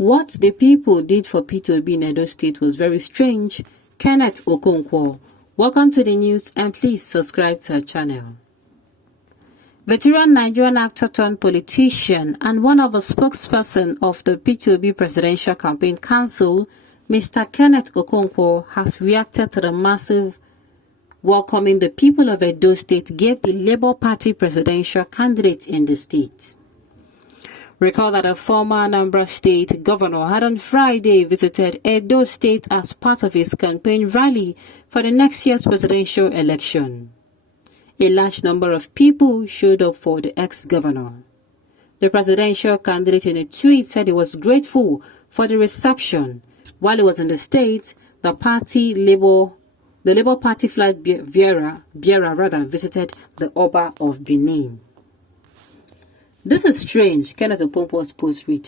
What the people did for P2B in Edo State was very strange. Kenneth Okonkwo. Welcome to the news and please subscribe to our channel. Veteran Nigerian actor turned politician and one of the spokesperson of the P2B Presidential Campaign Council, Mr. Kenneth Okonkwo, has reacted to the massive welcoming the people of Edo State gave the Labour Party presidential candidate in the state. Recall that a former Anambra State governor had on Friday visited Edo State as part of his campaign rally for the next year's presidential election. A large number of people showed up for the ex-governor. The presidential candidate in a tweet said he was grateful for the reception. While he was in the state, the Labour Party flag bearer visited the Oba of Benin. This is strange, Kenneth Okonkwo's post read.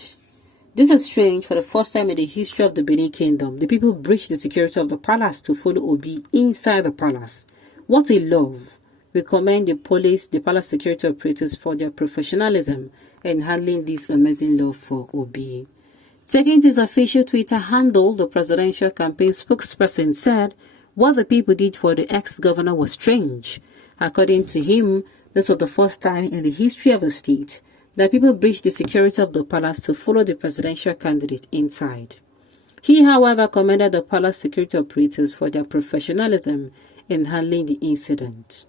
This is strange. For the first time in the history of the Benin Kingdom, the people breached the security of the palace to follow Obi inside the palace. What a love. We commend the palace security operators for their professionalism in handling this amazing love for Obi. Taking to his official Twitter handle, the presidential campaign spokesperson said what the people did for the ex-governor was strange. According to him, this was the first time in the history of the state that people breached the security of the palace to follow the presidential candidate inside. He, however, commended the palace security operators for their professionalism in handling the incident.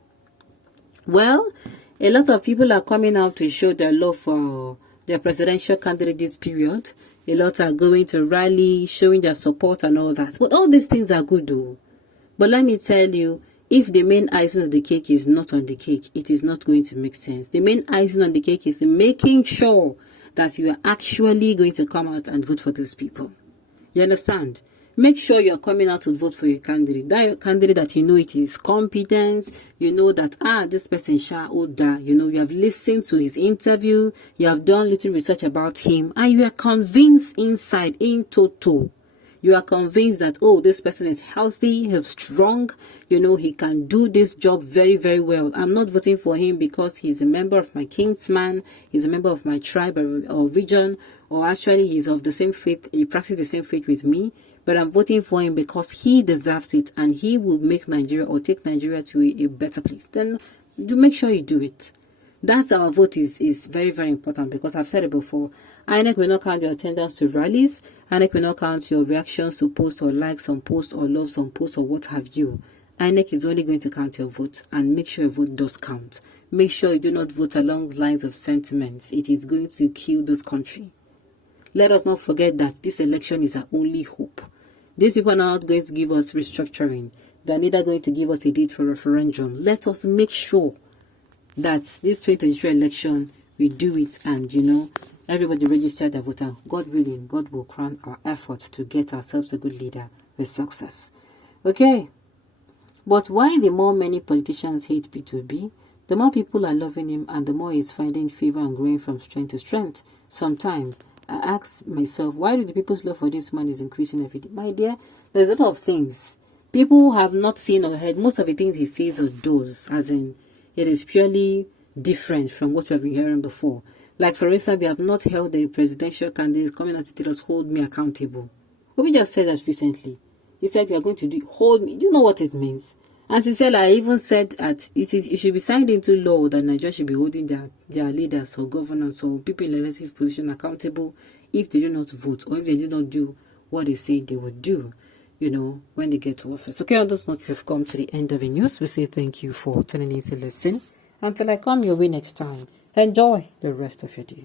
Well, a lot of people are coming out to show their love for their presidential candidate this period. A lot are going to rally, showing their support and all that. But all these things are good though. But let me tell you, if the main icing of the cake is not on the cake, it is not going to make sense. The main icing on the cake is making sure that you are actually going to come out and vote for these people. You understand? Make sure you are coming out to vote for your candidate. That your candidate that you know it is competent. You know that, this person you have listened to his interview. You have done little research about him. And you are convinced inside, in total. You are convinced that, this person is healthy, he's strong, he can do this job very, very well. I'm not voting for him because he's a member of my kinsman, he's a member of my tribe or region, or actually he's of the same faith, he practices the same faith with me, but I'm voting for him because he deserves it and he will make Nigeria or take Nigeria to a better place. Then make sure you do it. That's our vote is very, very important because I've said it before. INEC will not count your attendance to rallies. INEC will not count your reactions to posts or likes on posts or loves on posts or what have you. INEC is only going to count your vote and make sure your vote does count. Make sure you do not vote along lines of sentiments. It is going to kill this country. Let us not forget that this election is our only hope. These people are not going to give us restructuring. They are neither going to give us a date for referendum. Let us make sure that this 2023 election, we do it and, everybody register their voter. God willing, God will crown our efforts to get ourselves a good leader with success. Okay. But why the more many politicians hate P2B, the more people are loving him and the more he's finding favor and growing from strength to strength. Sometimes I ask myself, why do the people's love for this man is increasing every day? My dear, there's a lot of things. People have not seen or heard most of the things he says or does, as in, it is purely different from what we have been hearing before. Like, for instance, we have not held the presidential candidates coming out to tell us, hold me accountable. Obi just said that recently. He said, we are going to hold me. Do you know what it means? And sincerely, I even said that it should be signed into law that Nigeria should be holding their leaders or governors or people in elective position accountable if they do not vote or if they do not do what they say they would do, when they get to office. Okay, on this note, we've come to the end of the news. We say thank you for tuning in to listen. Until I come your way next time, enjoy the rest of your day.